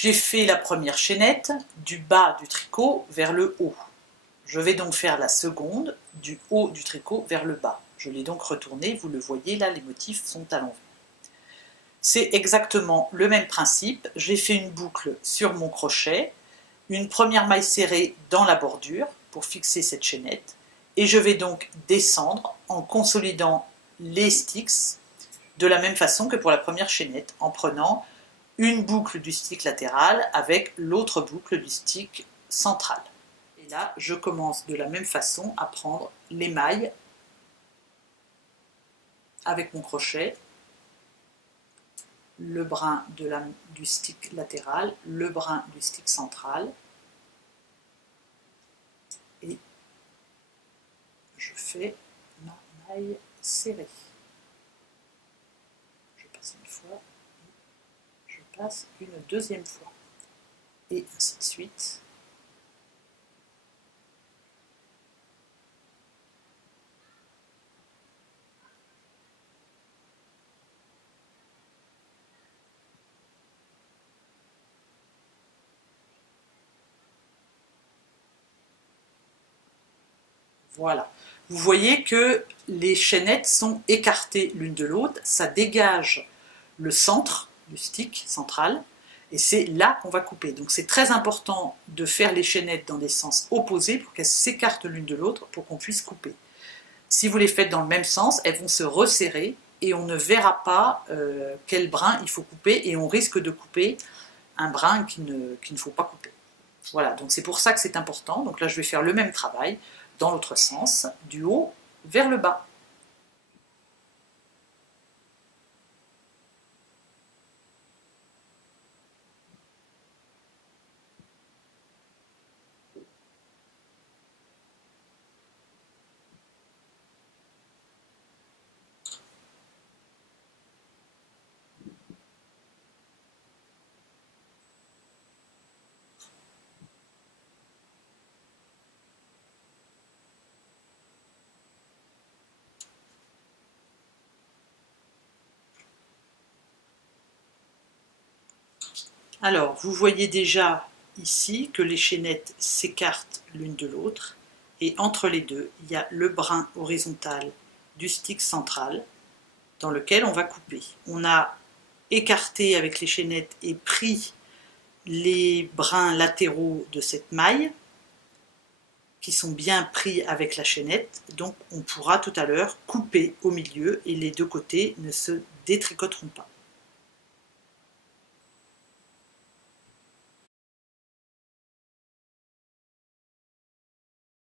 J'ai fait la première chaînette du bas du tricot vers le haut. Je vais donc faire la seconde du haut du tricot vers le bas. Je l'ai donc retourné, vous le voyez là, les motifs sont à l'envers. C'est exactement le même principe, j'ai fait une boucle sur mon crochet, une première maille serrée dans la bordure pour fixer cette chaînette, et je vais donc descendre en consolidant les sticks de la même façon que pour la première chaînette, en prenant une boucle du stick latéral avec l'autre boucle du stick central. Et là, je commence de la même façon à prendre les mailles avec mon crochet, le brin du stick latéral, le brin du stick central, et je fais ma maille serrée. Je passe une fois, et je passe une deuxième fois, et ainsi de suite. Voilà. Vous voyez que les chaînettes sont écartées l'une de l'autre, ça dégage le centre du stick central, et c'est là qu'on va couper. Donc c'est très important de faire les chaînettes dans des sens opposés pour qu'elles s'écartent l'une de l'autre pour qu'on puisse couper. Si vous les faites dans le même sens, elles vont se resserrer et on ne verra pas quel brin il faut couper, et on risque de couper un brin qu'il ne faut pas couper. Voilà, donc c'est pour ça que c'est important. Donc là je vais faire le même travail dans l'autre sens, du haut vers le bas. Alors, vous voyez déjà ici que les chaînettes s'écartent l'une de l'autre, et entre les deux, il y a le brin horizontal du stick central dans lequel on va couper. On a écarté avec les chaînettes et pris les brins latéraux de cette maille qui sont bien pris avec la chaînette, donc on pourra tout à l'heure couper au milieu et les deux côtés ne se détricoteront pas.